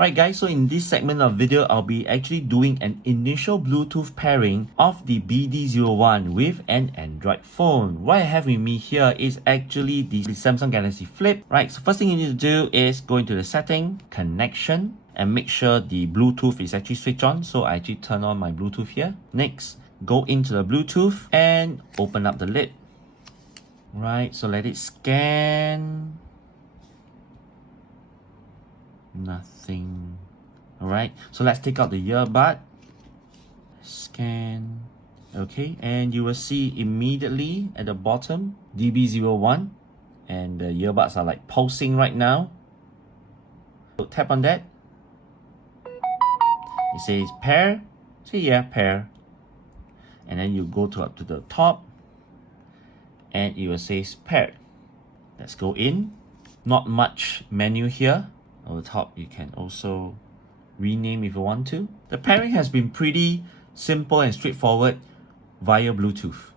Right guys, so in this segment of video, I'll be actually doing an initial Bluetooth pairing of the BD1 with an Android phone. What I have with me here is actually the Samsung Galaxy Flip. Right, so first thing you need to do is go into the setting, connection, and make sure the Bluetooth is actually switched on. So I actually turn on my Bluetooth here. Next, go into the Bluetooth and open up the lid. Right, so let it scan. Nothing. Alright, so let's take out the earbud. Scan. Okay, and you will see immediately at the bottom DB01, and the earbuds are like pulsing right now. So tap on that. It says pair. Say yeah, pair. And then you go up to the top, and it will say paired. Let's go in. Not much menu here. On the top, you can also rename if you want to. The pairing has been pretty simple and straightforward via Bluetooth.